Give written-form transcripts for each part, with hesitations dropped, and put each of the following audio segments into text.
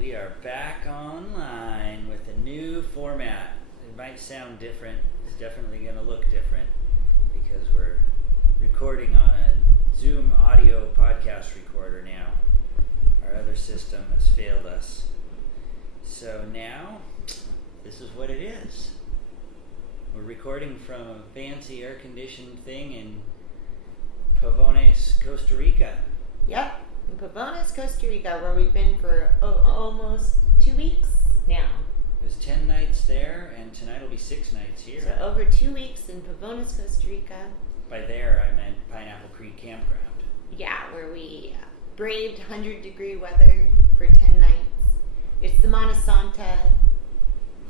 We are back online with a new format. It might sound different. It's definitely going to look different because we're recording on a Zoom audio podcast recorder now. Our other system has failed us. So now, this is what it is. We're recording from a fancy air-conditioned thing in Pavones, Costa Rica. Yep, in Pavones, Costa Rica, where we've been for almost 2 weeks now. It was 10 nights there, and tonight will be 6 nights here. So over 2 weeks in Pavones, Costa Rica. By there, I meant Pineapple Creek Campground. Yeah, where we braved 100-degree weather for 10 nights. It's the Mana Santa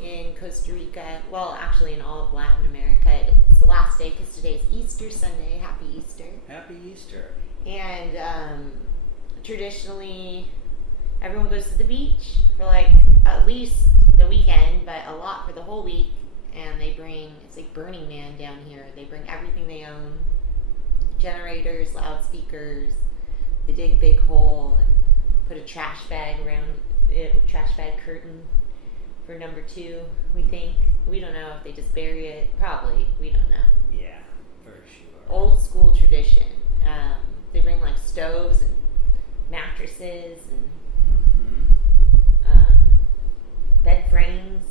in Costa Rica. Well, actually in all of Latin America. It's the last day because today's Easter Sunday. Happy Easter. Happy Easter. And traditionally, everyone goes to the beach for like at least the weekend, but a lot for the whole week. And they bring, it's like Burning Man down here. They bring everything they own. Generators, loudspeakers. They dig a big hole and put a trash bag around it, trash bag curtain for number 2, we think. We don't know if they just bury it. Probably. We don't know. Yeah, for sure. Old school tradition. They bring like stoves and mattresses and bed frames,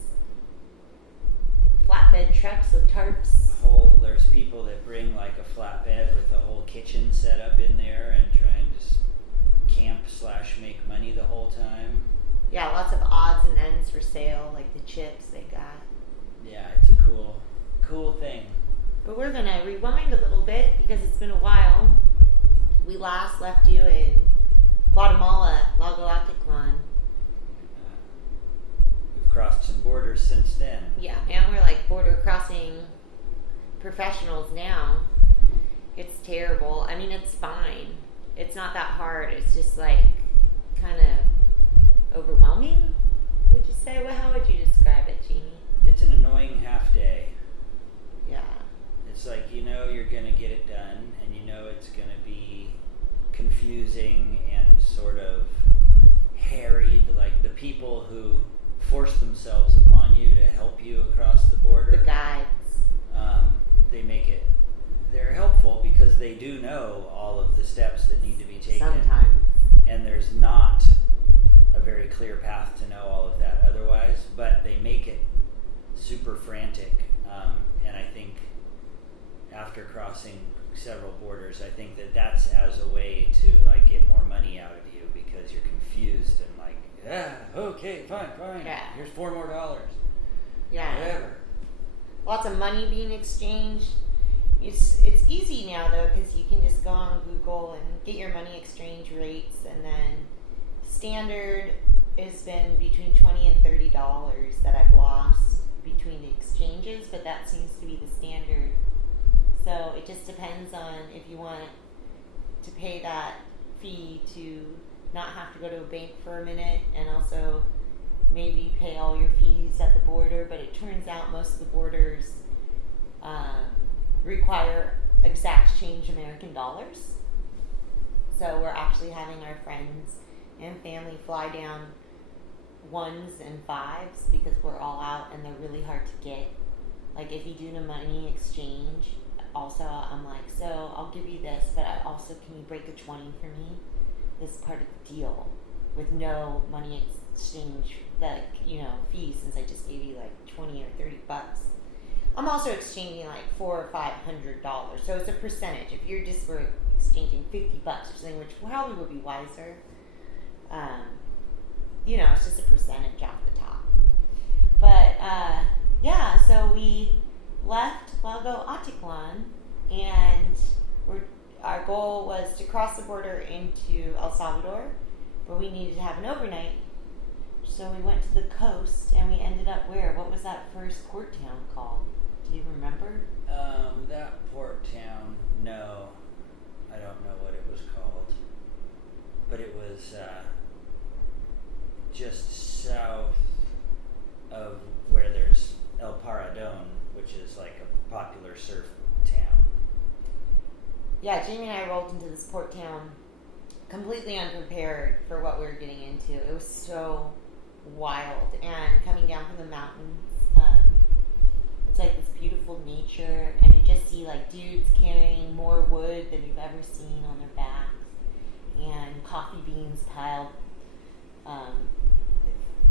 flatbed trucks with tarps. There's people that bring like a flatbed with a whole kitchen set up in there and try and just camp / make money the whole time. Yeah, lots of odds and ends for sale, like the chips they got. Yeah, it's a cool thing. But we're gonna rewind a little bit because it's been a while. We last left you in Guatemala, Lago Atitlan. We've crossed some borders since then. Yeah, and we're like border crossing professionals now. It's terrible. I mean, it's fine. It's not that hard. It's just like kind of overwhelming, would you say? Well, how would you describe it, Jeannie? It's an annoying half day. Yeah. It's like, you know you're going to get it done, and you know it's going to be confusing and sort of harried. Like the people who force themselves upon you to help you across the border. The guides. They make it, they're helpful because they do know all of the steps that need to be taken. Sometimes. And there's not a very clear path to know all of that otherwise, but they make it super frantic. And I think after crossing several borders, I think that's as a way to like get more money out of you because you're confused and like, okay, fine. Yeah. Here's $4 more. Yeah. Whatever. Lots of money being exchanged. It's easy now though because you can just go on Google and get your money exchange rates, and then standard has been between $20 and $30 that I've lost between the exchanges, but that seems to be the standard. So it just depends on if you want to pay that fee to not have to go to a bank for a minute and also maybe pay all your fees at the border. But it turns out most of the borders require exact change American dollars. So we're actually having our friends and family fly down 1s and 5s because we're all out and they're really hard to get. Like if you do the money exchange, also I'm like, so I'll give you this, but I also, can you break a 20 for me? This is part of the deal with no money exchange, fee, since I just gave you like 20 or 30 bucks. I'm also exchanging like $400 or $500, so it's a percentage. If you're just for exchanging 50 bucks or something, which probably would be wiser, it's just a percentage off the top. But so we left Lago Atitlan, and our goal was to cross the border into El Salvador, but we needed to have an overnight. So we went to the coast, and we ended up where? What was that first port town called? Do you remember? That port town, no. I don't know what it was called. But it was just south of where there's El Paradón, which is like a popular surf town. Yeah, Jamie and I rolled into this port town completely unprepared for what we were getting into. It was so wild. And coming down from the mountains, it's like this beautiful nature, and you just see like dudes carrying more wood than you've ever seen on their backs, and coffee beans piled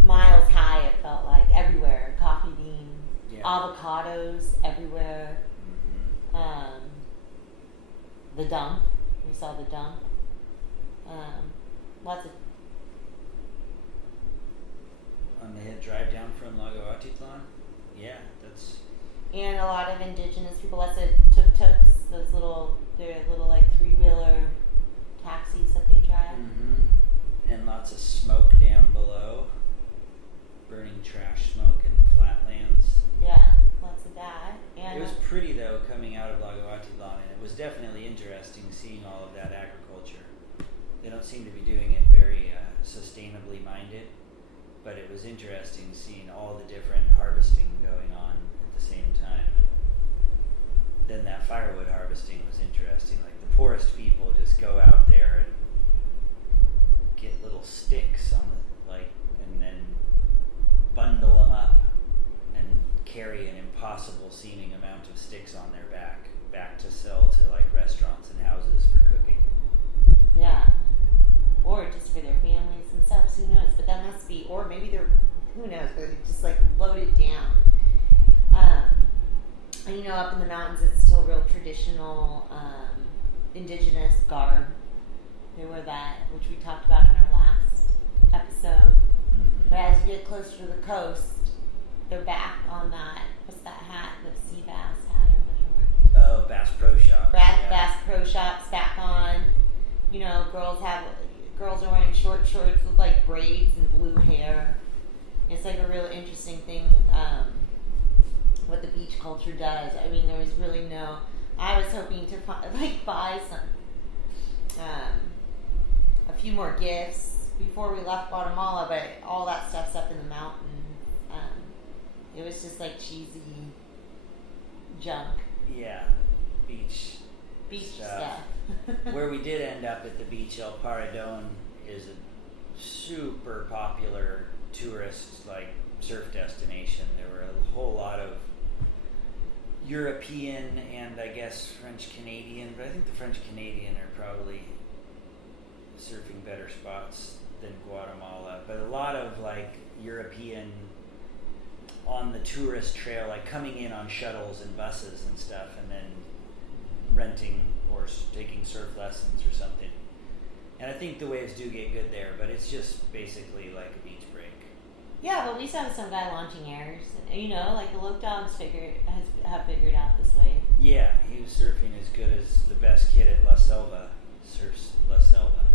miles high. It felt like everywhere, coffee beans, avocados everywhere. The dump, we saw the dump. Lots of on the drive down from Lago Atitlan. Yeah, that's. And a lot of indigenous people. Lots of tuk-tuks, they're little like 3-wheeler taxis that they drive. And lots of smoke down below, burning trash smoke in the flatlands. Yeah, lots of that. And it was pretty though coming out of Lago Atitlan, and it was definitely interesting seeing all of that agriculture. They don't seem to be doing it very sustainably minded, but it was interesting seeing all the different harvesting going on at the same time. And then that firewood harvesting was interesting. Like the poorest people just go out there and get little sticks on the and then bundle them up and carry an impossible seeming amount of sticks on their back to sell to like restaurants and houses for cooking. Yeah. Or just for their families themselves, who knows? But that must be, or maybe they're, who knows, but they just like loaded down. And up in the mountains, it's still real traditional, indigenous garb. They wear that, which we talked about in our last episode. But as you get closer to the coast, they're back on that, what's that hat, the sea bass hat or whatever. Oh, Bass Pro Shops. Bass Pro Shops back on. Girls are wearing short shorts with like braids and blue hair. It's like a real interesting thing, what the beach culture does. I mean, there was really I was hoping to buy some, a few more gifts before we left Guatemala, but all that stuff's up in the mountains. It was just like cheesy junk. Yeah, beach stuff. Where we did end up at the beach, El Paredon is a super popular tourist surf destination. There were a whole lot of European and I guess French Canadian, but I think the French Canadian are probably surfing better spots than Guatemala. But a lot of European on the tourist trail, coming in on shuttles and buses and stuff, and then renting or taking surf lessons or something. And I think the waves do get good there, but it's just basically like a beach break. Yeah, but we saw some guy launching airs. The Loke Dogs have figured out this way. Yeah, he was surfing as good as the best kid at La Selva surfs La Selva.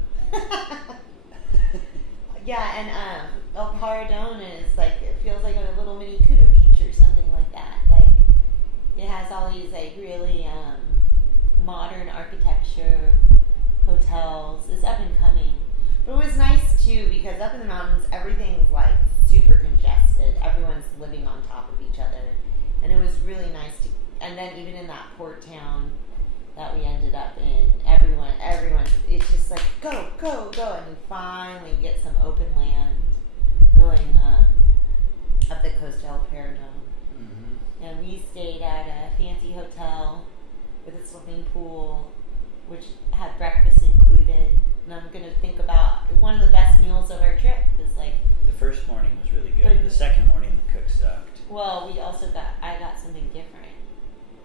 Yeah, and El Paredon is it feels like a little mini Kuta Beach or something like that. It has all these really modern architecture, hotels. It's up and coming. But it was nice too because up in the mountains everything's super congested. Everyone's living on top of each other. And it was really nice to, and then even in that port town that we ended up in, everyone, it's just go, go, go, and you finally get some open land going up the coast of El Paredon. And we stayed at a fancy hotel with a swimming pool, which had breakfast included. And I'm going to think about one of the best meals of our trip is the first morning was really good. The second morning the cook sucked. Well, I got something different.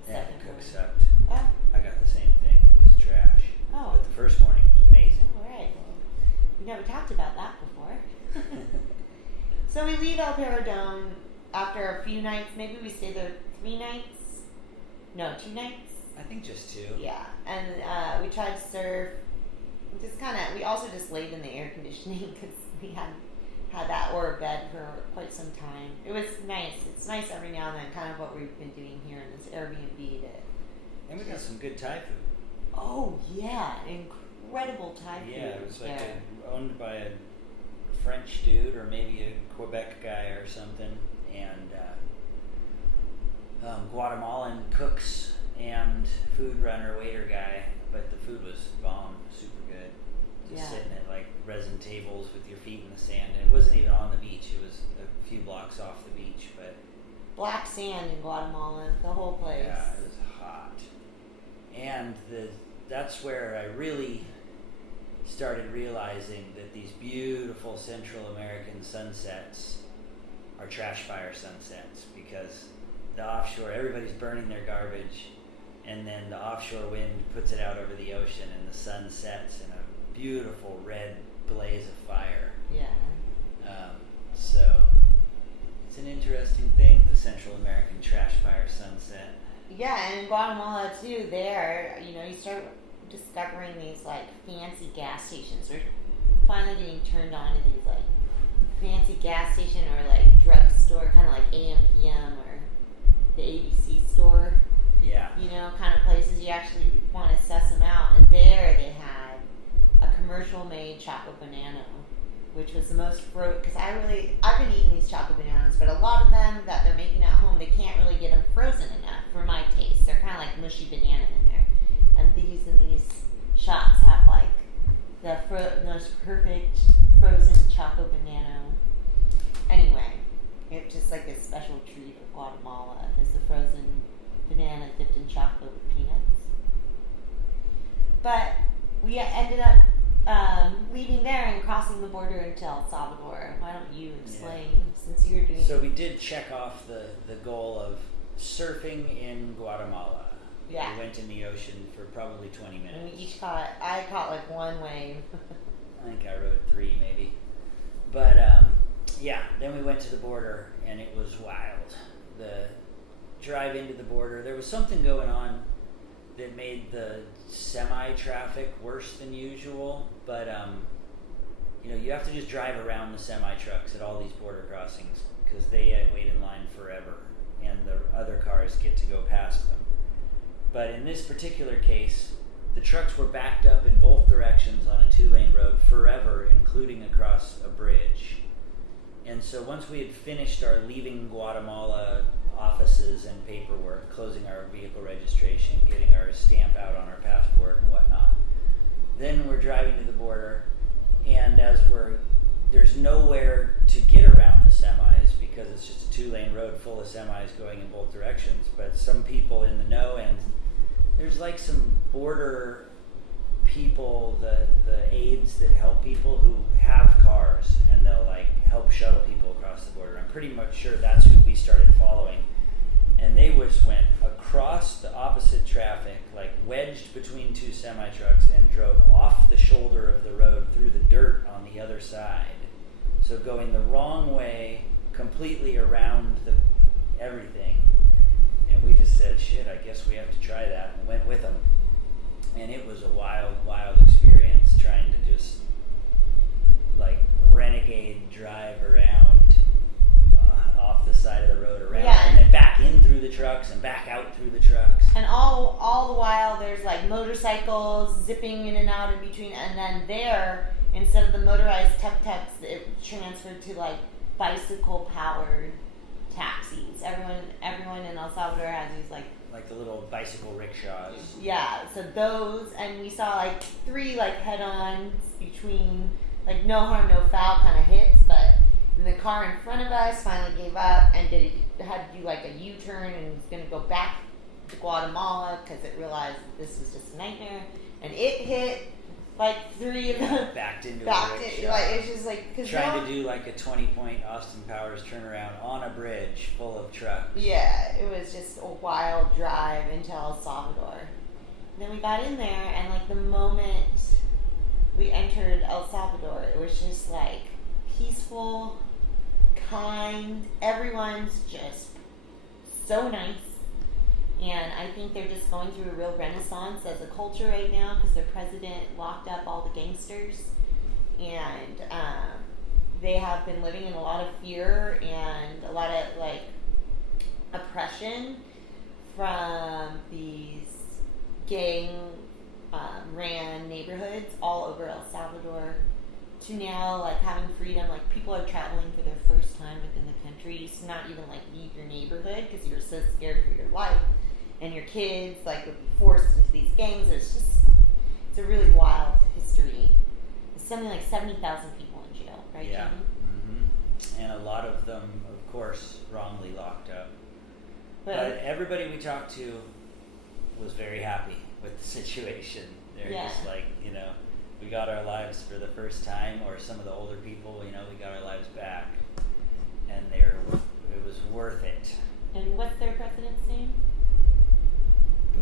Yeah, the cook sucked. Oh. I got the same thing. It was trash. Oh. But the first morning was amazing. All right. Well, we never talked about that before. So we leave El Paredon after a few nights. Maybe we stayed there 3 nights. No, 2 nights. I think just 2. Yeah, and we tried to surf. We also just laid in the air conditioning because we had that or a bed for quite some time. It was nice. It's nice every now and then, kind of what we've been doing here in this Airbnb. And we got some good Thai food. Oh yeah, incredible Thai food. Yeah, it was owned by a French dude or maybe a Quebec guy or something, and Guatemalan cooks and food runner, waiter guy, but the food was bomb, super good. Just sitting at resin tables with your feet in the sand, and it wasn't even on the beach. beach. It was a few blocks off the beach, but black sand in Guatemala, the whole place. yeah, it was hot. And that's where I really started realizing that these beautiful Central American sunsets are trash fire sunsets, because the offshore, everybody's burning their garbage, and then the offshore wind puts it out over the ocean, and the sun sets in a beautiful red blaze of fire. Yeah. So it's an interesting thing, the Central American trash fire sunset. Yeah, and in Guatemala too, there, you start discovering these like fancy gas stations. We're finally getting turned on to these like fancy gas station or like drugstore, kind of like AM/PM or the ABC store. Yeah. Kind of places you actually want to suss them out. And there they had a commercial made Choco Banano, which was the most because I've been eating these Choco Bananas, but a lot of them that they're making at home, they can't really get them frozen enough for my taste. They're kind of like mushy banana in there. And these shots have like the most perfect frozen Choco Banano. Anyway, it's just like a special treat of Guatemala is the frozen banana dipped in chocolate with peanuts. But we ended up leaving there and crossing the border into El Salvador. Why don't you explain, since you're doing... So we did check off the goal of surfing in Guatemala. Yeah. We went in the ocean for probably 20 minutes. And we each I caught like one wave. I think I rode 3 maybe. But yeah, then we went to the border and it was wild. The drive into the border, there was something going on that made the semi-traffic worse than usual, but you have to just drive around the semi-trucks at all these border crossings because they wait in line forever and the other cars get to go past them. But in this particular case, the trucks were backed up in both directions on a 2-lane road forever, including across a bridge. And so once we had finished our leaving Guatemala offices and paperwork, closing our vehicle registration, getting our stamp out on our passport and whatnot, then we're driving to the border, and there's nowhere to get around the semis because it's just a 2-lane road full of semis going in both directions. But some people in the know, and there's like some border people, the aides that help people who have cars, and they'll like help shuttle people across the border. I'm pretty much sure that's who we started following. And they just went across the opposite traffic, like wedged between 2 semi-trucks, and drove off the shoulder of the road through the dirt on the other side. So going the wrong way, completely around everything. And we just said, shit, I guess we have to try that, and went with them. And it was a wild, wild experience trying to just like renegade drive around off the side of the road around, and then back in through the trucks and back out through the trucks. And all the while there's like motorcycles zipping in and out in between, and then there, instead of the motorized tuk-tuks, it transferred to like bicycle powered taxis. Everyone in El Salvador has these like the little bicycle rickshaws. Yeah, so those, and we saw like 3 like head-ons between like no harm, no foul kind of hits, but the car in front of us finally gave up and had to do like a U-turn and was going to go back to Guatemala because it realized that this was just a nightmare, and it hit like 3 of them. Backed into a rickshaw. Like, it's just like... Trying to do like a 20-point Austin Powers turnaround on a bridge full of trucks. Yeah, it was just a wild drive into El Salvador. And then we got in there, and like the moment we entered El Salvador, it was just like peaceful, kind, everyone's just so nice. And I think they're just going through a real renaissance as a culture right now because their president locked up all the gangsters, and they have been living in a lot of fear and a lot of like oppression from these gang ran neighborhoods all over El Salvador to now like having freedom. Like people are traveling for their first time within the country. You used to not even like leave your neighborhood because you were so scared for your life, and your kids like would be forced into these gangs. It's a really wild history. It's something like 70,000 people in jail, right? Yeah. Jamie? Mm-hmm. and a lot of them, of course, wrongly locked up. But everybody we talked to was very happy with the situation. They're just like, we got our lives for the first time, or some of the older people, we got our lives back, and it was worth it. And what's their president's name?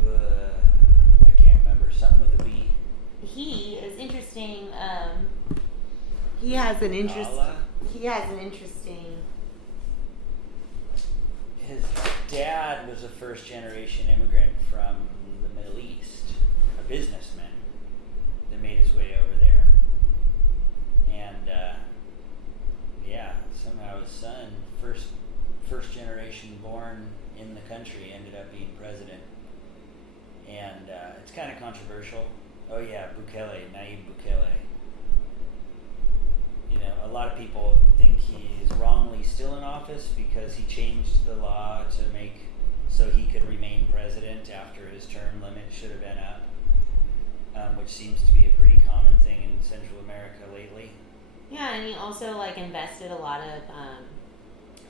I can't remember. Something with a B. He is interesting. He has an interesting. His dad was a first-generation immigrant from the Middle East, a businessman that made his way over there. And, somehow his son, first generation born in the country, ended up being president. And it's kind of controversial. Oh yeah, Nayib Bukele. A lot of people think he is wrongly still in office because he changed the law to make so he could remain president after his term limit should have been up, which seems to be a pretty common thing in Central America lately. Yeah, and he also invested a lot of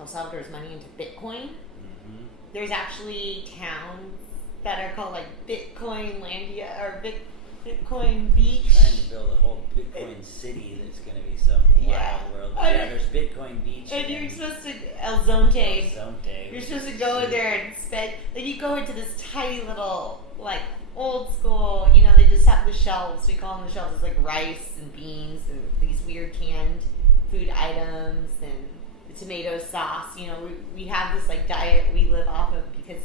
El Salvador's money into Bitcoin. Mm-hmm. There's actually towns that are called Bitcoin Landia or Bitcoin Beach. Trying to build a whole Bitcoin city that's going to be some wild world. There's Bitcoin Beach. And you're supposed to El Zonte. You're supposed to go in there and spend. You go into this tiny little old school. They just have the shelves. We call them the shelves. It's rice and beans and these weird canned food items and the tomato sauce. We have this diet we live off of because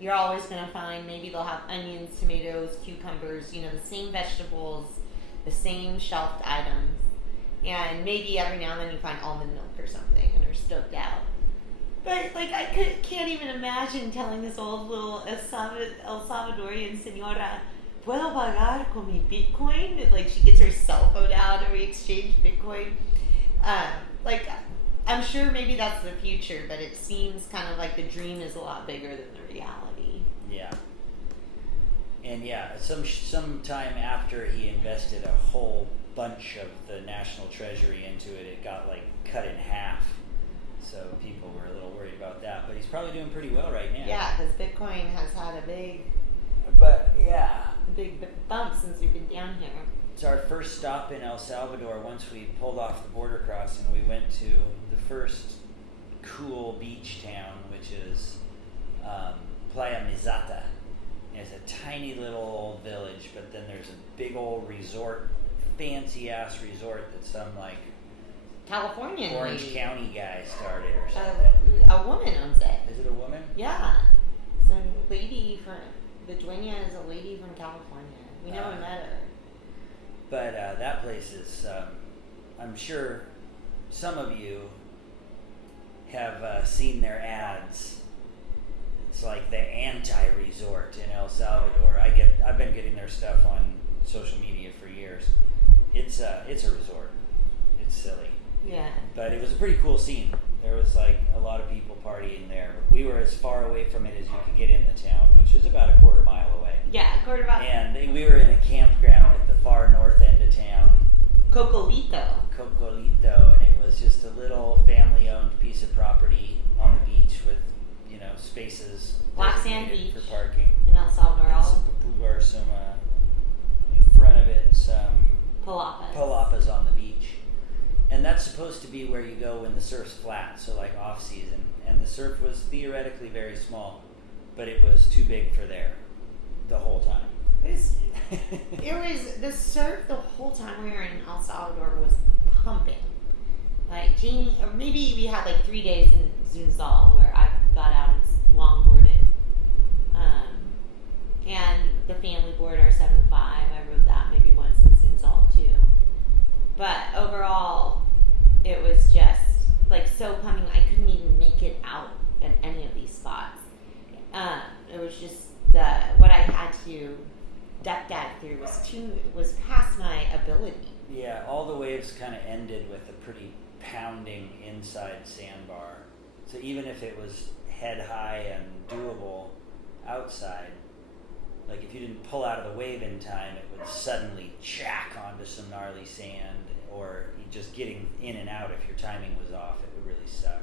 you're always going to find, maybe they'll have onions, tomatoes, cucumbers, the same vegetables, the same shelved items. And maybe every now and then you find almond milk or something and are stoked out. But, I can't even imagine telling this old little El Salvadorian señora, ¿puedo pagar con mi Bitcoin? And, she gets her cell phone out and we exchange Bitcoin. I'm sure maybe that's the future, but it seems kind of like the dream is a lot bigger than the reality. Yeah. And some time after he invested a whole bunch of the national treasury into it, it got cut in half. So people were a little worried about that, but he's probably doing pretty well right now. Yeah, because Bitcoin has had a big bump since we've been down here. It's our first stop in El Salvador. Once we pulled off the border crossing, we went to the first cool beach town, which is Playa Mizata. It's a tiny little old village, but then there's a big old resort, fancy-ass resort that some Californian Orange lady. County guy started or something. A woman owns it. Is it a woman? Yeah. Some lady the dueña is a lady from California. We never met her. But that place is, I'm sure some of you have seen their ads. It's like the anti-resort in El Salvador. I've been getting their stuff on social media for years. It's a resort. It's silly. Yeah. But it was a pretty cool scene. There was a lot of people partying there. We were as far away from it as you could get in the town, which is about a quarter mile away. Yeah, a quarter mile. And we were in a campground at the far north end of town. Cocolito, and it was just a little family-owned piece of property on the beach with, spaces Black Sand Beach for parking. in El Salvador. And some some in front of it, some palapas on the beach. And that's supposed to be where you go when the surf's flat, so off season. And the surf was theoretically very small, but it was too big for there the whole time. It was the surf the whole time we were in El Salvador was pumping. Jamie, or maybe we had 3 days in Zunzal where I got out and longboarded. And the family board, our 7.5, I rode that maybe once in Zunzal too. But overall, it was just so pumping. I couldn't even make it out at any of these spots. It was just what I had to duck dive through was past my ability. Yeah, all the waves kind of ended with a pretty pounding inside sandbar. So even if it was head high and doable outside, if you didn't pull out of the wave in time, it would suddenly jack onto some gnarly sand, or just getting in and out if your timing was off, it would really suck.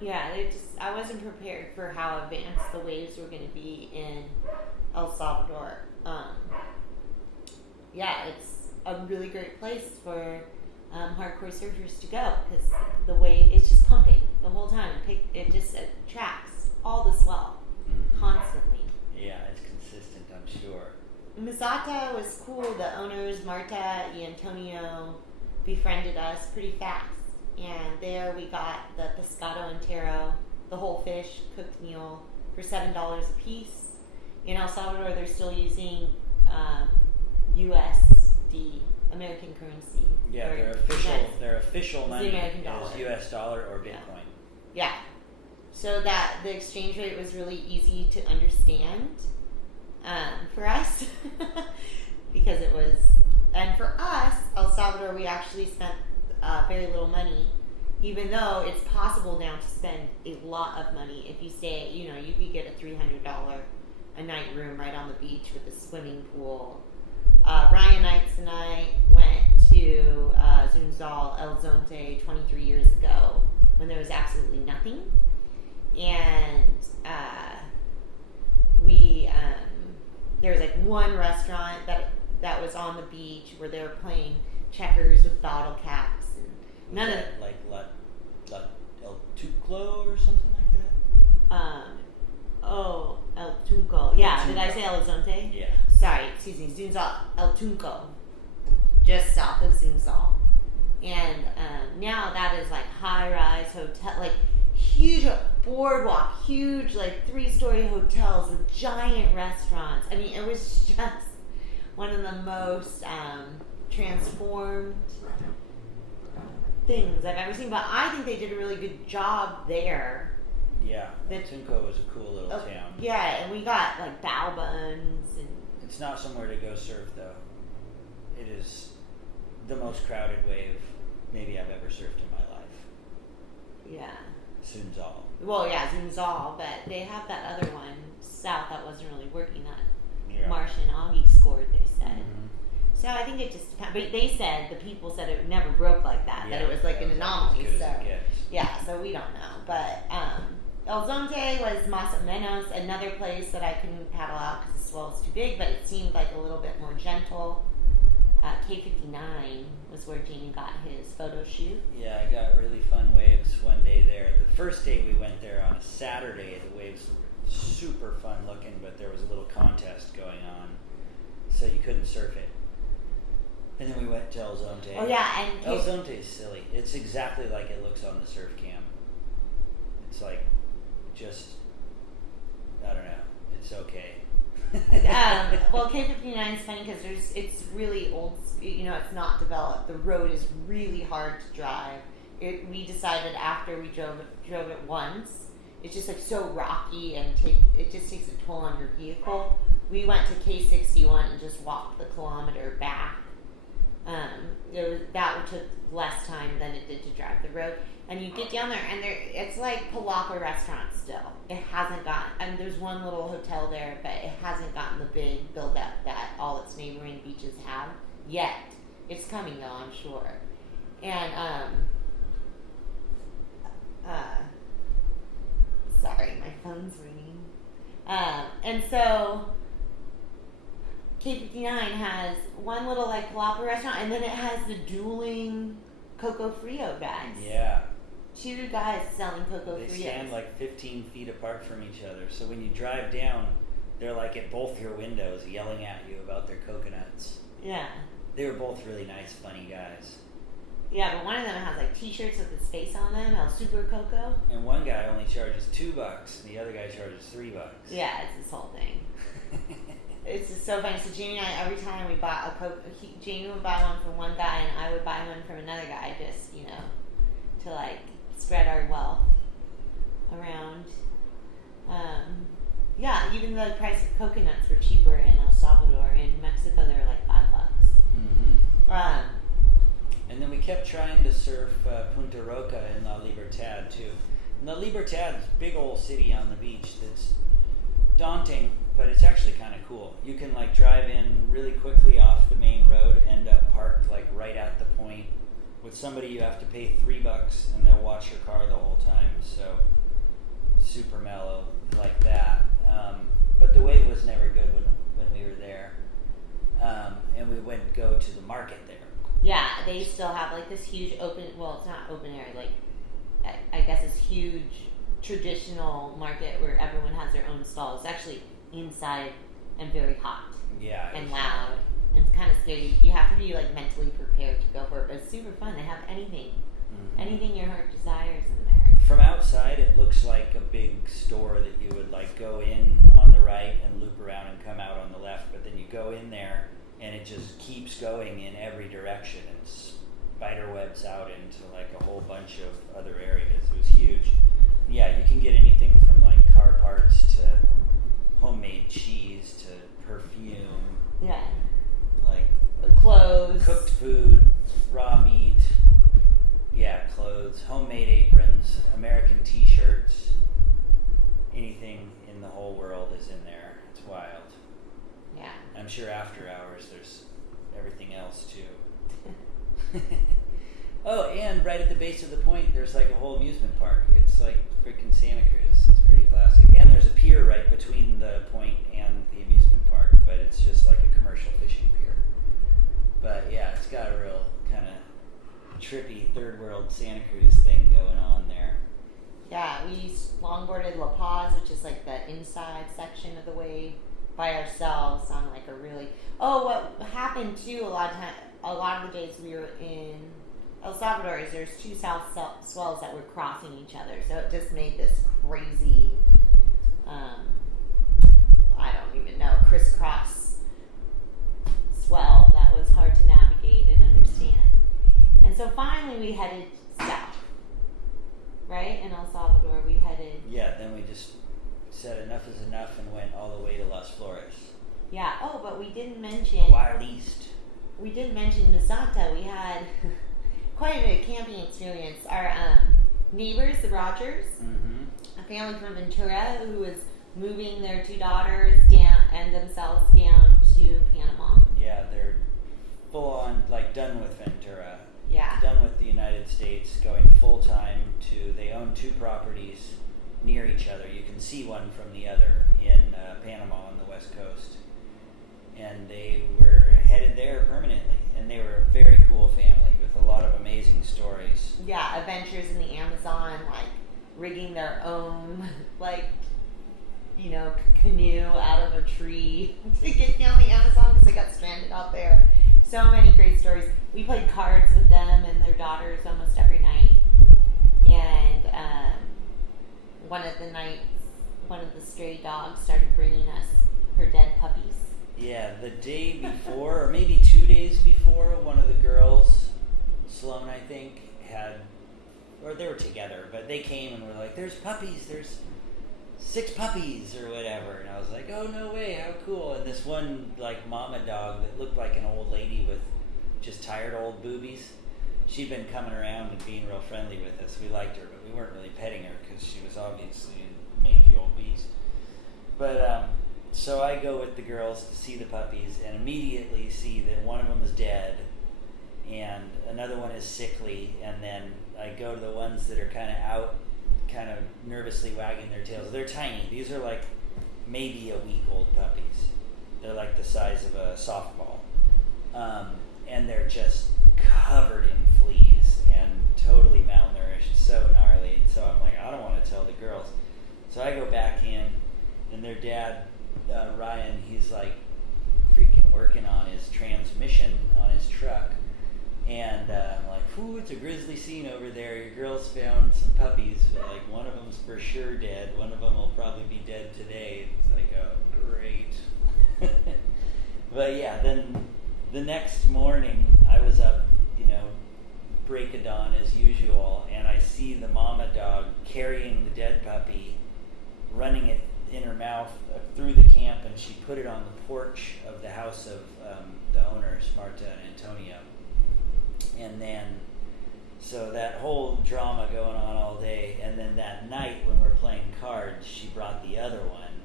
Yeah, I wasn't prepared for how advanced the waves were going to be in El Salvador. Yeah, it's a really great place for hardcore surfers to go because the wave it's just pumping the whole time. It just attracts all the swell constantly. Yeah, it's consistent, I'm sure. Misata was cool. The owners, Marta and Antonio, befriended us pretty fast. And there we got the pescado entero, the whole fish, cooked meal, for $7 a piece. In El Salvador, they're still using USD, American currency. Yeah, their official money is US dollar or Bitcoin. Yeah. So that the exchange rate was really easy to understand for us because it was, and for us, El Salvador, we actually spent very little money, even though it's possible now to spend a lot of money if you stay, you could get a $300 a night room right on the beach with a swimming pool. Ryan Knights and I went to Zunzal, El Zonte 23 years ago when there was absolutely nothing. And there was like one restaurant that was on the beach where they were playing checkers with bottle caps. And none of like El Tuclo or something like that? El Tunco. Yeah, El did I Tunco. say El Zonte? Yeah. Sorry, excuse me. Zunzal, El Tunco, just south of Zunzal. And now that is like high-rise hotel, like huge boardwalk, huge like 3-story hotels with giant restaurants. I mean, it was just one of the most transformed things I've ever seen. But I think they did a really good job there. Yeah, Tunco was a cool little town. Yeah, and we got like bao buns and. It's not somewhere to go surf though. It is the most crowded wave maybe I've ever surfed in my life. Yeah. Zunzal. Well, yeah, Zunzal, but they have that other one south that wasn't really working. That Marsh and Augie scored, they said. Mm-hmm. So I think it just depends. But they said, the people said it never broke like that. Yeah, that it was like an anomaly. As good as it gets. Yeah, so we don't know. But El Zonte was Mas o Menos, another place that I couldn't paddle out because the swell was too big, but it seemed like a little bit more gentle. K59 was where Jamie got his photo shoot. Yeah, I got really fun waves one day there. The first day we went there on a Saturday, the waves were super fun looking, but there was a little contest going on, so you couldn't surf it. And then we went to El Zonte. Oh yeah, and El Zonte is silly. It's exactly like it looks on the surf cam. It's like, just, I don't know. It's okay. Well, K59 is funny because it's really old. It's not developed. The road is really hard to drive. We decided after we drove it once, it's just like so rocky and it just takes a toll on your vehicle. We went to K61 and just walked the kilometer back. That took less time than it did to drive the road. And you get down there, and it's like Palapa restaurant still. It hasn't gotten, there's one little hotel there, but it hasn't gotten the big build-up that all its neighboring beaches have yet. It's coming, though, I'm sure. And, sorry, my phone's ringing. And so, K59 has one little, like, Palapa restaurant, and then it has the dueling Coco Frio guys. Yeah. 2 guys selling Coco Frios. They stand like 15 feet apart from each other. So when you drive down, they're like at both your windows yelling at you about their coconuts. Yeah. They were both really nice, funny guys. Yeah, but one of them has like t-shirts with his face on them, El Super Coco. And one guy only charges $2, and the other guy charges $3. Yeah, it's this whole thing. It's just so funny. So Jamie and I, every time we bought a Coco, Jamie would buy one from one guy, and I would buy one from another guy, just, to like spread our wealth around. Yeah, even the price of coconuts were cheaper in El Salvador. In Mexico, they were like $5. Mm-hmm. And then we kept trying to surf Punta Roca in La Libertad too. And La Libertad is a big old city on the beach that's daunting, but it's actually kind of cool. You can like drive in really quickly off the main road, end up parked like right at the point. With somebody you have to pay $3 and they'll watch your car the whole time, so super mellow like that. But the wave was never good when we were there. And we went go to the market there. Yeah, they still have like this huge open, well, it's not open air, like I guess it's huge traditional market where everyone has their own stall. It's actually inside and very hot. Yeah. And loud. And it's kind of scary. You have to be like mentally prepared to go for it, but it's super fun. They have anything. Anything your heart desires in there. From outside, it looks like a big store that you would like go in on the right and loop around and come out on the left, but then you go in there and it just keeps going in every direction and spider webs out into like a whole bunch of other areas. It was huge. Yeah, you can get anything from like car parts to homemade cheese to perfume. Yeah. Like clothes. Cooked food, raw meat. Yeah, clothes, homemade aprons, American t-shirts. Anything in the whole world is in there. It's wild. Yeah. I'm sure after hours there's everything else too. Oh, and right at the base of the point there's like a whole amusement park. It's like freaking Santa Cruz. It's pretty classic. And there's a pier right between the point and the amusement park, but it's just like a commercial fishing pier. But yeah, it's got a real kind of trippy third world Santa Cruz thing going on there. Yeah, we longboarded La Paz, which is like the inside section of the wave, by ourselves on like a really. Oh, what happened too a lot of the days we were in El Salvador is there's two south swells that were crossing each other, so it just made this crazy. I don't even know, crisscross swell that was hard to navigate and understand. And so finally we headed south, right? In El Salvador we headed... Yeah, then we just said enough is enough and went all the way to Las Flores. Yeah, oh, but we didn't mention... The Wild East. We did mention Nisanta. We had quite a camping experience. Our neighbors, the Rogers, a family from Ventura who was moving their two daughters down and themselves down to Panama. Yeah, they're full on, like, done with Ventura. Yeah. Done with the United States, going full time to, they own two properties near each other. You can see one from the other in Panama on the west coast. And they were headed there permanently. And they were a very cool family with a lot of amazing stories. Yeah, adventures in the Amazon, like rigging their own, like, you know, canoe out of a tree to get down the Amazon because they got stranded out there. So many great stories. We played cards with them and their daughters almost every night. And one of the nights, one of the stray dogs started bringing us her dead puppies. Yeah, the day before, or maybe 2 days before, one of the girls, Sloan, I think, or they were together, but they came and were like, there's puppies, there's 6 puppies, or whatever. And I was like, oh, no way, how cool. And this one, like, mama dog that looked like an old lady with just tired old boobies, she'd been coming around and being real friendly with us. We liked her, but we weren't really petting her because she was obviously a mangy old beast. But, so I go with the girls to see the puppies and immediately see that one of them is dead and another one is sickly, and then I go to the ones that are kind of out, kind of nervously wagging their tails. They're tiny. These are like maybe a week old puppies. They're like the size of a softball. And they're just covered in fleas and totally malnourished, so gnarly. So I'm like, I don't want to tell the girls. So I go back in, and their dad, Ryan, he's like freaking working on his transmission on his truck. And I'm like, ooh, it's a grisly scene over there. Your girls found some puppies. Like, one of them's for sure dead. One of them will probably be dead today. It's like, oh, great. But yeah, then the next morning I was up, break of dawn as usual, and I see the mama dog carrying the dead puppy, running it in her mouth through the camp, and she put it on the porch of the house of the owners, Marta and Antonio. And then, so that whole drama going on all day, and then that night when we're playing cards, she brought the other one,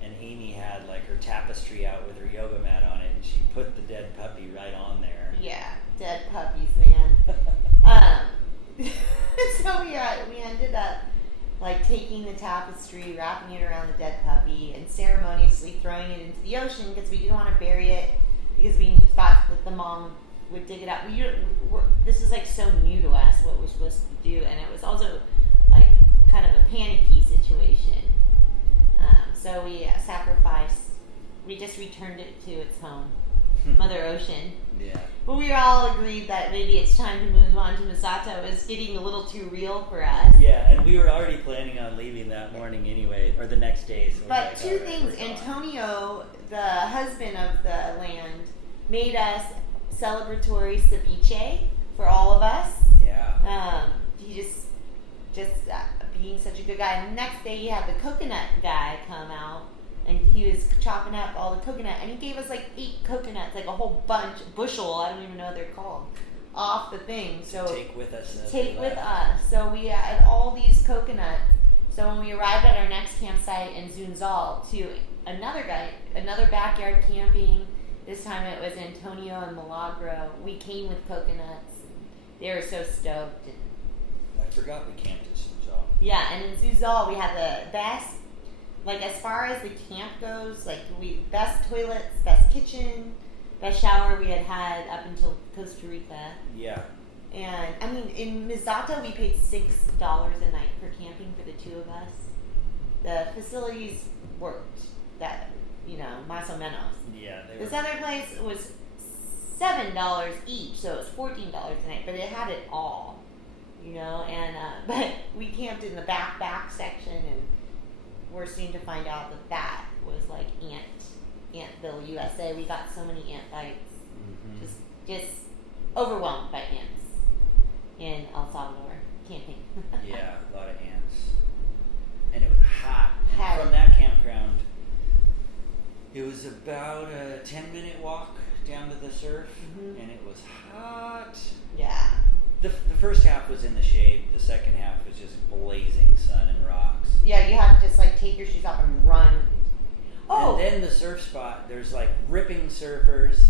and Amy had like her tapestry out with her yoga mat on it, and she put the dead puppy right on there. Yeah, dead puppies, man. So we ended up like taking the tapestry, wrapping it around the dead puppy, and ceremoniously throwing it into the ocean because we didn't want to bury it because we thought that the mom would dig it up. This is like so new to us what we're supposed to do, and it was also like kind of a panicky situation. So we sacrificed. We just returned it to its home, Mother Ocean. Yeah. But we all agreed that maybe it's time to move on to Misato. It was getting a little too real for us. Yeah, and we were already planning on leaving that morning anyway, or the next day. So But like, two all right, things. we're gone. Antonio, the husband of the land, made us celebratory ceviche for all of us. Yeah. He just being such a good guy. And the next day he had the coconut guy come out, and he was chopping up all the coconut, and he gave us like 8 coconuts, like a whole bushel, I don't even know what they're called, off the thing. So take with us. Take with us. So we had all these coconuts. So when we arrived at our next campsite in Zunzal to another backyard camping, this time it was Antonio and Milagro, we came with coconuts. They were so stoked. I forgot we camped at Sunjal. Yeah, and in Zuzal we had the best, like as far as the camp goes, like best toilets, best kitchen, best shower we had up until Costa Rica. Yeah. And I mean, in Misato we paid $6 a night for camping for the 2 of us. The facilities worked, that más o menos. Yeah. This other place was $7 each, so it was $14 a night, but it had it all. And but we camped in the back section, and we're soon to find out that was like Antville, USA. We got so many ant bites, just overwhelmed by ants in El Salvador camping. Yeah, a lot of ants, and it was hot. And from that campground, it was about a 10-minute walk down to the surf, and it was hot. Yeah. The first half was in the shade. The second half was just blazing sun and rocks. Yeah, you have to just like take your shoes off and run. Oh. And then the surf spot, there's like ripping surfers,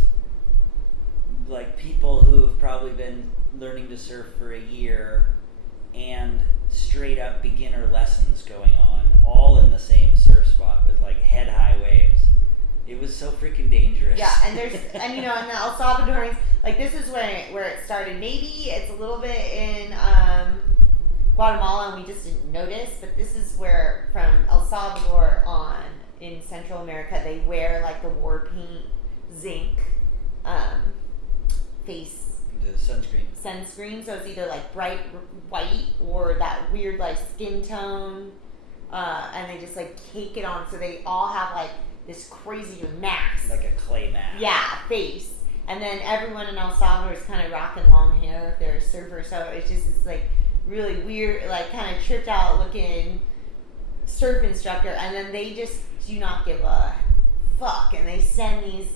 like people who have probably been learning to surf for a year, and straight up beginner lessons going on, all in the same surf spot with like head high waves. It was so freaking dangerous. Yeah, and and the El Salvadorians, like this is where it started. Maybe it's a little bit in Guatemala and we just didn't notice, but this is where from El Salvador on in Central America they wear like the war paint zinc face the sunscreen. So it's either like bright white or that weird like skin tone, and they just like cake it on. So they all have like this crazy mask, like a clay mask. Yeah, face. And then everyone in El Salvador is kind of rocking long hair if they're a surfer. So it's just this like really weird, like kind of tripped out looking surf instructor. And then they just do not give a fuck, and they send these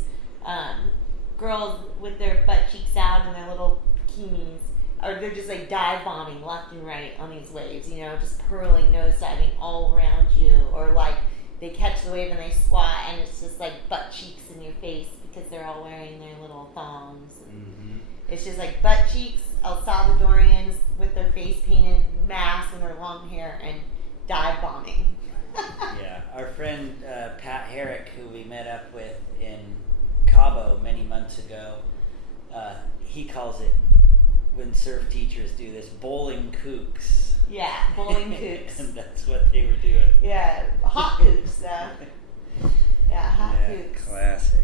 girls with their butt cheeks out and their little bikinis, or they're just like dive bombing left and right on these waves, just purling, nose diving all around you, or like they catch the wave and they squat and it's just like butt cheeks in your face because they're all wearing their little thongs. It's just like butt cheeks, El Salvadorians with their face painted masks and their long hair, and dive bombing. Yeah, our friend Pat Herrick, who we met up with in Cabo many months ago, he calls it, when surf teachers do this, bowling kooks. Yeah, bowling kooks. And that's what they were doing. Yeah, hot kooks though. Yeah, hot kooks. Classic.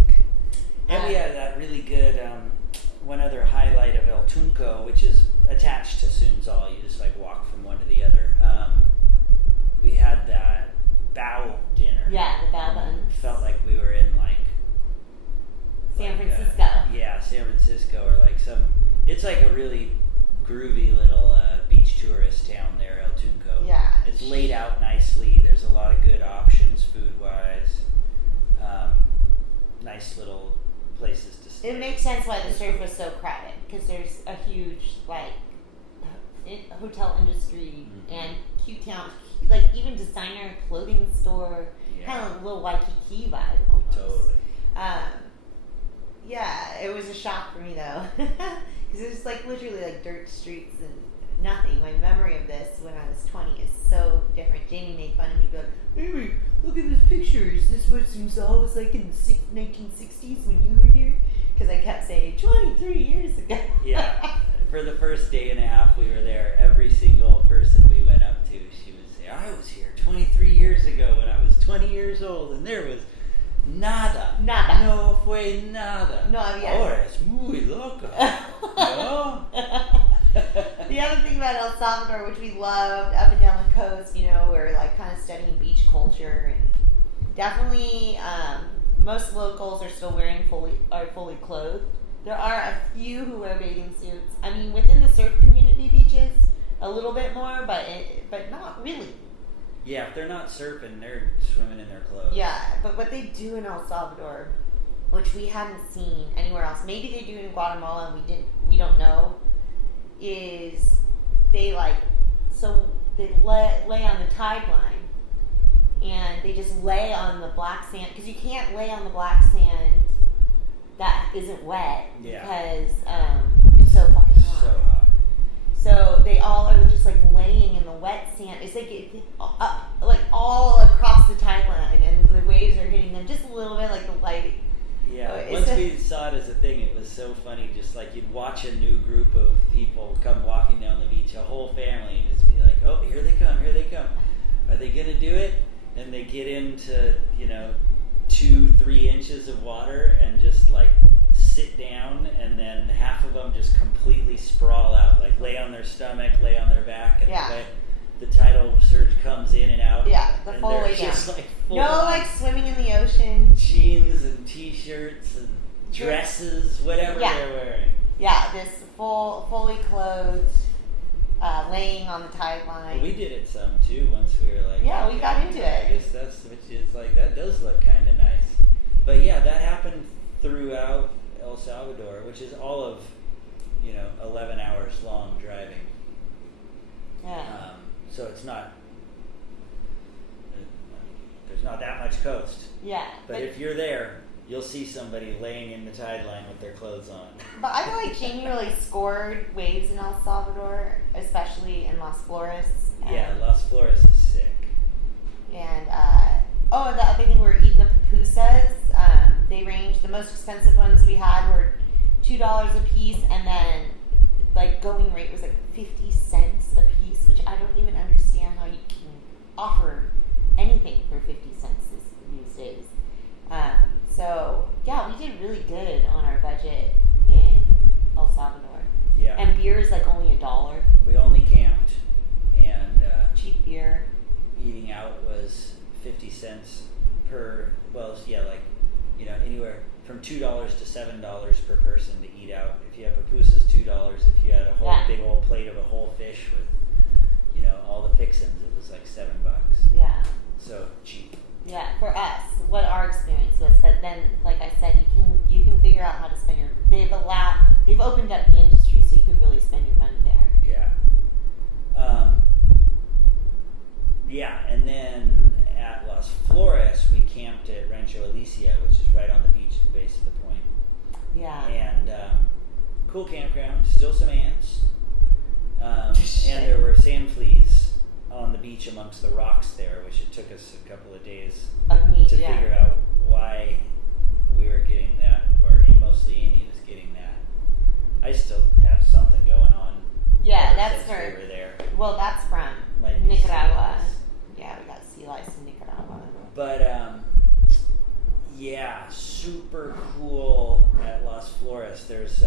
And we had that really good, one other highlight of El Tunco, which is attached to Sunzal. You just like walk from one to the other. We had that bao dinner. Yeah, the bao buns. Felt like we were in San Francisco. San Francisco, or like it's like a really groovy little beach tourist town there, El Tunco. Yeah. It's laid out nicely. There's a lot of good options food-wise. Nice little places to stay. It makes sense why the surf was so crowded, because there's a huge hotel industry Mm-hmm. and cute town, like even designer clothing store, Yeah. kind of a little Waikiki vibe almost. Totally. Yeah, it was a shock for me though, because it was like literally like dirt streets and nothing. My memory of this when I was 20 is so different. Jamie made fun of me, going, "Amy, look at this picture. Is this what Suzal was like in the 1960s when you were here?" Because I kept saying 23 years ago. Yeah. For the first day and a half we were there, every single person we went up to, she would say, "I was here 23 years ago when I was 20 years old, and there was nada. Nada. No fue nada. No había. Ahora es muy loca." No? The other thing about El Salvador, which we loved up and down the coast, you know, we're like kind of studying beach culture, and definitely most locals are still fully clothed. There are a few who wear bathing suits. I mean, within the surf community beaches, a little bit more, but not really. Yeah, if they're not surfing, they're swimming in their clothes. Yeah, but what they do in El Salvador, which we haven't seen anywhere else, maybe they do in Guatemala and we don't know, is they lay on the tide line and they just lay on the black sand, because you can't lay on the black sand that isn't wet, because it's so fucking hot. So hot. So they all are just like laying in the wet sand. It's like up, like all across the tide line, and the waves are hitting them just a little bit, like the light. Yeah, once we saw it as a thing, it was so funny. Just like you'd watch a new group of people come walking down the beach, a whole family, and just be like, "Oh, here they come, here they come. Are they gonna do it?" And they get into 2-3 inches of water and just like sit down, and then half of them just completely sprawl out, like lay on their stomach, lay on their back, and the tidal surge comes in and out. Yeah, the and full they're way down. just like full No, on like swimming in the ocean. jeans and t-shirts and dresses, whatever they're wearing. Yeah, this fully clothed, laying on the tide line. We did it some too once we were like, yeah, we got into it. I guess that's which is like, that does look kind of nice. But yeah, that happened throughout El Salvador, which is all of 11 hours long driving. Yeah. So it's not, there's not that much coast. Yeah. But if you're there, you'll see somebody laying in the tide line with their clothes on. But I feel like Jamie really scored waves in El Salvador, especially in Las Flores. Yeah, Las Flores is sick. And the other thing, we were eating the pupusas. They ranged. The most expensive ones we had were $2 a piece, and then like going rate was like 50 cents a piece, which I don't even understand how you can offer anything for 50 cents these days. So yeah, we did really good on our budget in El Salvador. Yeah. And beer is like only $1. We only camped, and Cheap beer. eating out was 50 cents per, anywhere from $2 to $7 per person to eat out. If you have pupusas, $2. If you had a whole big old plate of a whole fish with, all the fixins, it was like $7. Yeah. So cheap. Yeah, for us, what our experience was. But then, like I said, you can figure out how to spend your. They've opened up the industry, so you could really spend your money there. Yeah. And then at Las Flores, we camped at Rancho Alicia, which is right on the beach at the base of the point. Yeah. And cool campground, still some ants. And there were sand fleas on the beach amongst the rocks there, which it took us a couple of days to figure out why we were getting that, or mostly Amy was getting that. I still have something going on. Yeah, that's for. We were there. Well, that's from Might be Nicaragua. sea lice. Yeah, we got sea lice in Nicaragua. But super cool at Las Flores. There's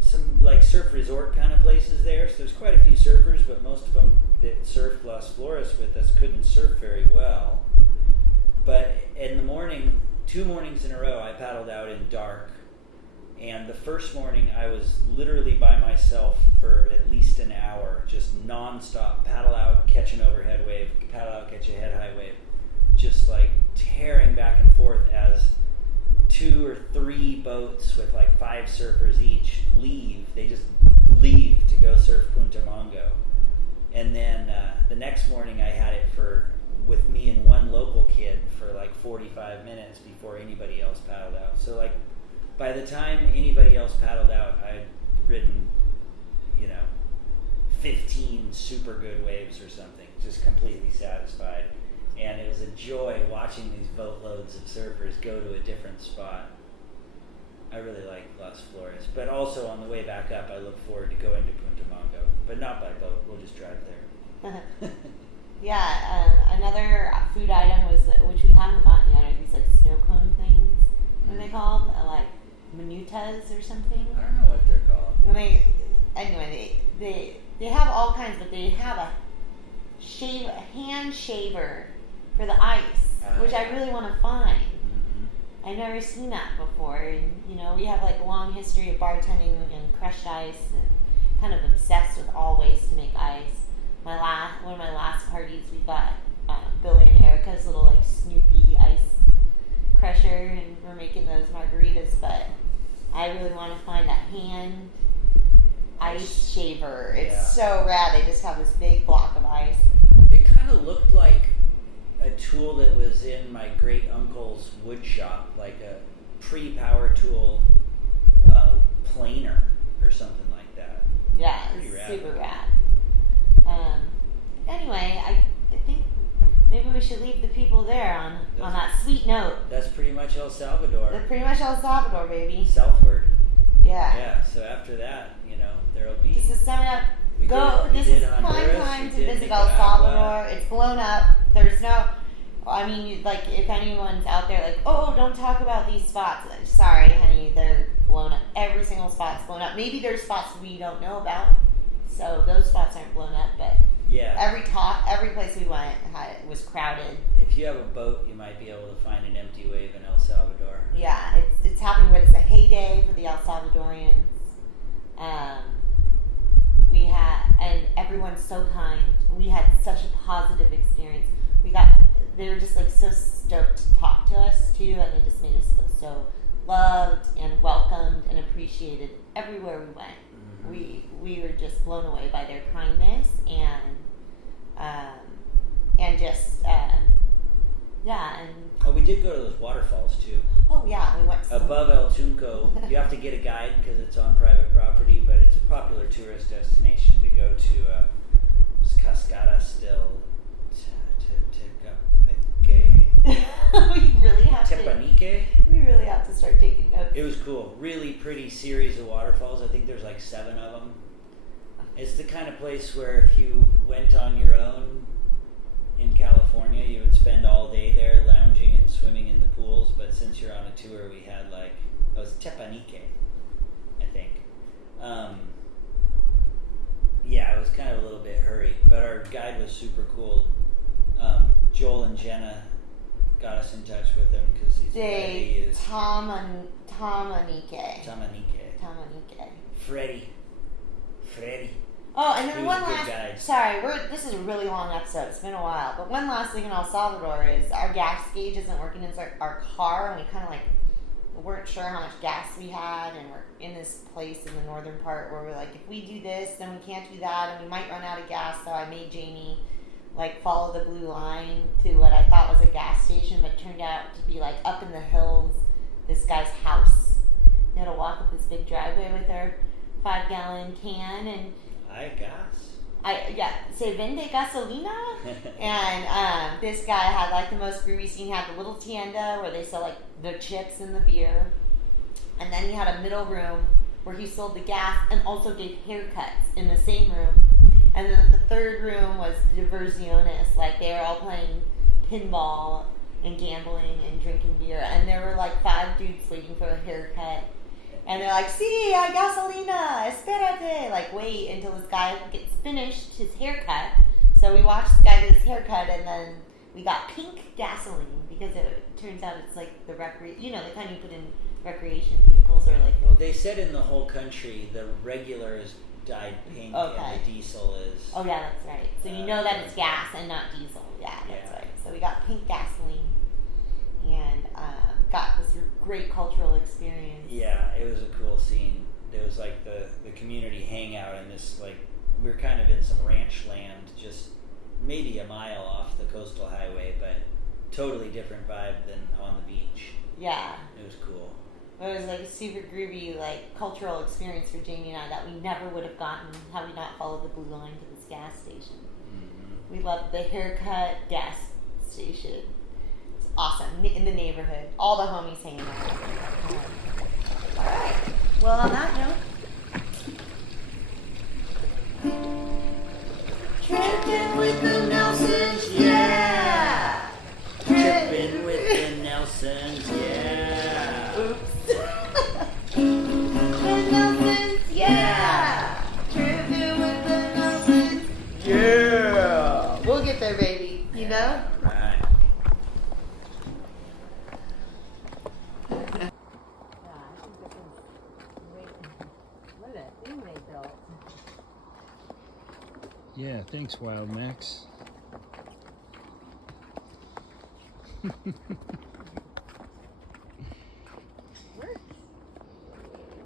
some like surf resort kind of places there, so there's quite a few surfers, but most of them that surfed Las Flores with us couldn't surf very well. But in the morning, 2 mornings in a row, I paddled out in dark, and the first morning I was literally by myself for at least an hour, just non-stop, paddle out, catch an overhead wave, paddle out, catch a head-high wave, just like tearing back and forth as 2 or 3 boats with like 5 surfers each leave. They just leave to go surf Punta Mongo. And then the next morning I had it with me and one local kid for like 45 minutes before anybody else paddled out. So like by the time anybody else paddled out, I'd ridden, 15 super good waves or something, just completely satisfied. And it was a joy watching these boatloads of surfers go to a different spot. I really like Las Flores, but also on the way back up, I look forward to going to Punta Mango, but not by boat. We'll just drive there. Yeah, another food item was, which we haven't gotten yet, are these like snow cone things. What are they called? Like minutas or something? I don't know what they're called. They have all kinds, but they have a hand shaver for the ice, which I really want to find. Mm-hmm. I've never seen that before. And, we have like a long history of bartending and crushed ice, and kind of obsessed with all ways to make ice. One of my last parties, we got Billy and Erica's little like Snoopy ice crusher, and we're making those margaritas. But I really want to find a hand ice shaver. It's so rad. They just have this big block of ice. It kind of looked like a tool that was in my great uncle's wood shop, like a pre-power tool planer or something like that. Yeah, pretty rad. Super rad. Anyway, I think maybe we should leave the people there on that sweet note. That's pretty much El Salvador. That's pretty much El Salvador, baby. Southward. Yeah. Yeah, so after that, there'll be... Just to sum it up, this is prime time to visit El Salvador. It's blown up. There's no... if anyone's out there like, oh, don't talk about these spots. Sorry, honey, they're blown up. Every single spot's blown up. Maybe there's spots we don't know about, so those spots aren't blown up, but every place we went was crowded. If you have a boat, you might be able to find an empty wave in El Salvador. Yeah, it's happening, but it's a heyday for the El Salvadorians. And everyone's so kind. We had such a positive experience. They were just like so stoked to talk to us too, and they just made us feel so loved and welcomed and appreciated everywhere we went. Mm-hmm. We were just blown away by their kindness and just we did go to those waterfalls too. Oh yeah, we went above El Tunco. You have to get a guide because it's on private property, but it's a popular tourist destination to go to. Cascadas del we really have Tepanique. We really have to start taking notes. It was cool. Really pretty series of waterfalls. I think there's like 7 of them. It's the kind of place where if you went on your own in California, you would spend all day there lounging and swimming in the pools. But since you're on a tour, we had it was Tepanique, I think. It was kind of a little bit hurried, but our guide was super cool. Joel and Jenna got us in touch with him because he's Tamanike. Freddie. Oh, and then one last... Sorry, this is a really long episode. It's been a while. But one last thing in El Salvador is our gas gauge isn't working in our car, and we kind of weren't sure how much gas we had, and we're in this place in the northern part where we're like, if we do this, then we can't do that, and we might run out of gas. So I made Jamie follow the blue line to what I thought was a gas station, but turned out to be up in the hills, this guy's house. We had to walk up this big driveway with our 5-gallon can, and se vende gasolina? And this guy had the most groovy scene. He had the little tienda where they sell the chips and the beer, and then he had a middle room where he sold the gas and also gave haircuts in the same room. And then the third room was diversiones, they were all playing pinball and gambling and drinking beer, and there were 5 dudes waiting for a haircut. And they're like, "Sí, hay gasolina, espérate." Wait until this guy gets finished his haircut. So we watched this guy get his haircut, and then we got pink gasoline because it turns out it's the the kind you put in recreation vehicles or Well, they said in the whole country the regular is dyed pink and the diesel is. Oh yeah, that's right. So that it's gas and not diesel. Yeah, that's right. So we got pink gasoline and got this great cultural experience. Yeah, it was a cool scene. It was the community hangout in this we were kind of in some ranch land maybe a mile off the coastal highway, but totally different vibe than on the beach. Yeah. It was cool. It was like a super groovy, like, cultural experience for Jamie and I that we never would have gotten had we not followed the blue line to this gas station. Mm-hmm. We loved the haircut gas station. It's awesome. In the neighborhood. All the homies hanging out. Alright. Well, on that note, Trippin' with the Nelsons, yeah! Trippin' with the Nelsons, yeah! Oops. The Nelsons, yeah! Trippin' with the Nelsons, yeah! We'll get there, baby. You know? Right. Look at that thing they built. Yeah, thanks, Wild Max.